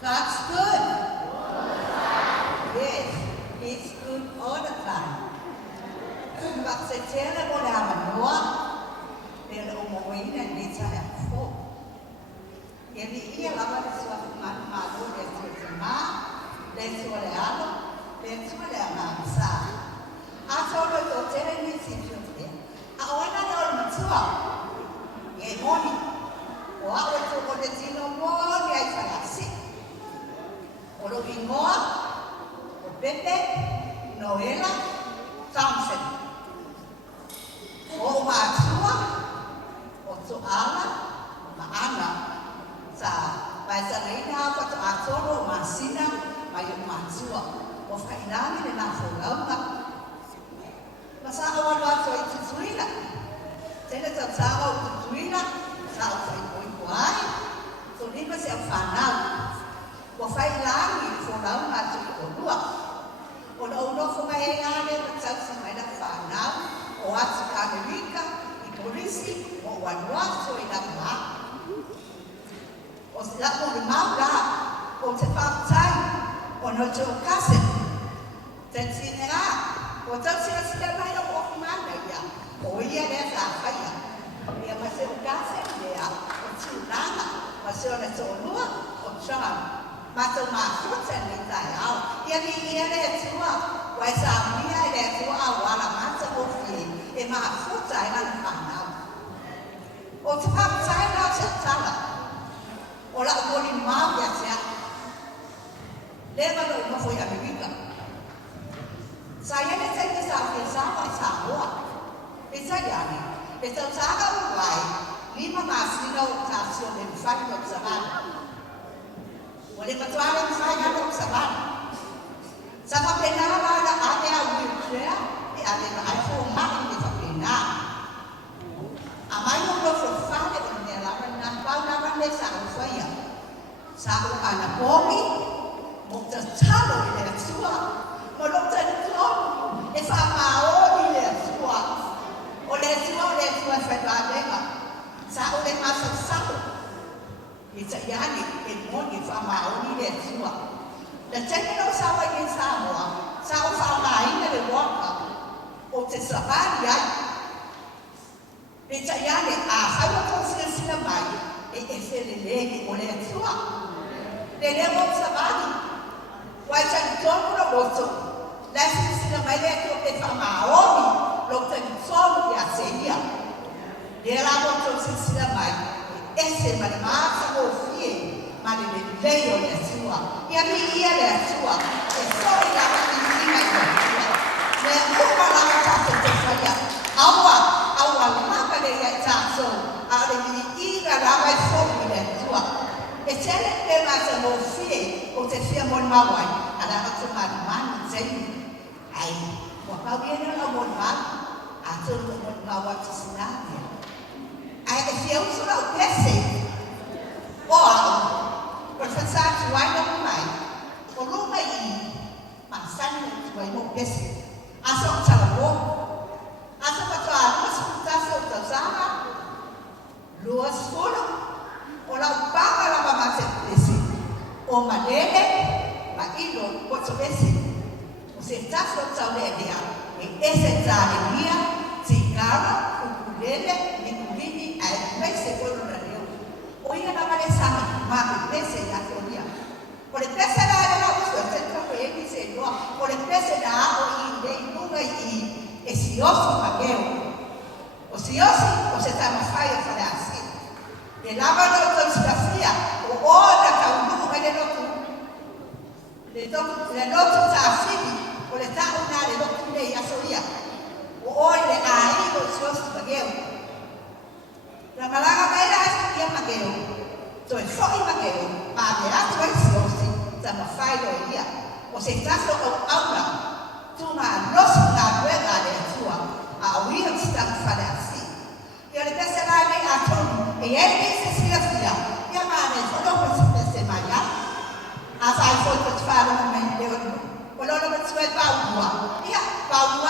God's good. Yes, He's good all the time. Và sẽ chế là bộ đàm mà nó để là một quý này đi xa đẹp phố. Cái gì ý là mà để xóa mà đồ để xóa má, để xóa để alo, để xóa để làm sao. Cho đôi tổ chế lên đi xin chuyện thế. Ôi nó đâu mà xóa. Cái moni. Ôi tôi có để xin nó moni ai phải làm gì. Ôi bị ngó. Ôi Bete, Noela, Thompson. O matua, o tuala, maana, sa baisarina ko to atoro masina, mayo matua, o fainani le na folamba. Masa awal wato ituzuina. Tena tsawa ituzuina, sa fai kuai. So ni ma se fanal. O fainani folamba tu ko lua. O no fo mai ane tsa sa mai na fanal. O atu Amerika, I polisi, o Vanuatu I Nama. O se lapo de maura, o te whaatai, o no te o kase. Te tinera, o tau sila sila mai o kumana ia, o ia rea sa whaia. Ia ma se o kase ia, o tūnanga, ma se o na te o lua, o tram. Ma tau maa futa ni tai au, ia ni ia rea tua, wai sa mia rea tua au wala mata o fie. E maa futa e nana whanau. O te whaatai nao te tala. O la umori mau ia te a. Lewa no umafo I Amerika. Sa iene te te sa ke sa wa sa hoa. E sa iane. E tau taga uwai. Lima masina o tasio le mwhai o savana. O le patuare mwhai o savana. Sa whapenara wala ane a wheelchair. E ane na aifo mani me whapena. A mai o lo whawhane o ne lawa na whaunara le sa o whaia. Sa o ana pomi, mo te talo I le atua, mo lo te tonu, e whamao I le atua. O le atua o le atua whaiwadenga. Sa o le masa sato. I te iani, e moni whamao I le atua. Le teke no sawa I Samoa, sa o whamaina le waka. O te savani ai. E ta iane a hawa konsina sina mai e se le lege o le atua. Le lego o savani. Wai tani tonu na moto. La sina mai le atua te whamaomi. Lo tani tonu I a seia. Le la moto sina mai. E se mani maasa o fie. Mani le leo le atua. Ia mi ia le atua. E sori la mani ina I atua. Le uma la tato te whaia. Aua maka le ia tato. A le mini ina la mai fomi le atua. E tele le masa mo fie. O te fia mon mawai. A la atu mani tenu. Ai, wakau iena la mon mani. A tonu mon mawai te sinania. Ai e fia usura o pese. O au. Por fasatu waina mai. O luma I. Masani tuai mo pese. Asa o talawo. Asa patoa luas kutasa o tausama. Luas folo. O la upanga la mamase pese. O malele. Ma ilo koto pese. O se taso taule dea. E ese tale mia. Tigara. Ukulele. Nikulini. Ai mese kono na leo. O ia na male sama. Ma pese ya tonia. Por el pese la era uso el centro que él dice no. Por el pese la hago y de nunca y es sioso paqueo. O sioso o se está más falla para así. El agua no es la fría o otra caudú que le noto. Le noto está así o le está una de dos que ya sabía. O hoy le ahí o sioso paqueo. La malaga mera es que es paqueo. Entonces, soy paqueo. Ma de alto es sioso. Sama failo ia. O se taso o aula. Tuma nosu na wega le atua. A uia tita fale asi. Ia le pese lai me atonu. E ele se sila fia. Ia mane, ono ko se pese maya. A fai foi ko te faro no me leo. O lono me tsue paua. Ia paua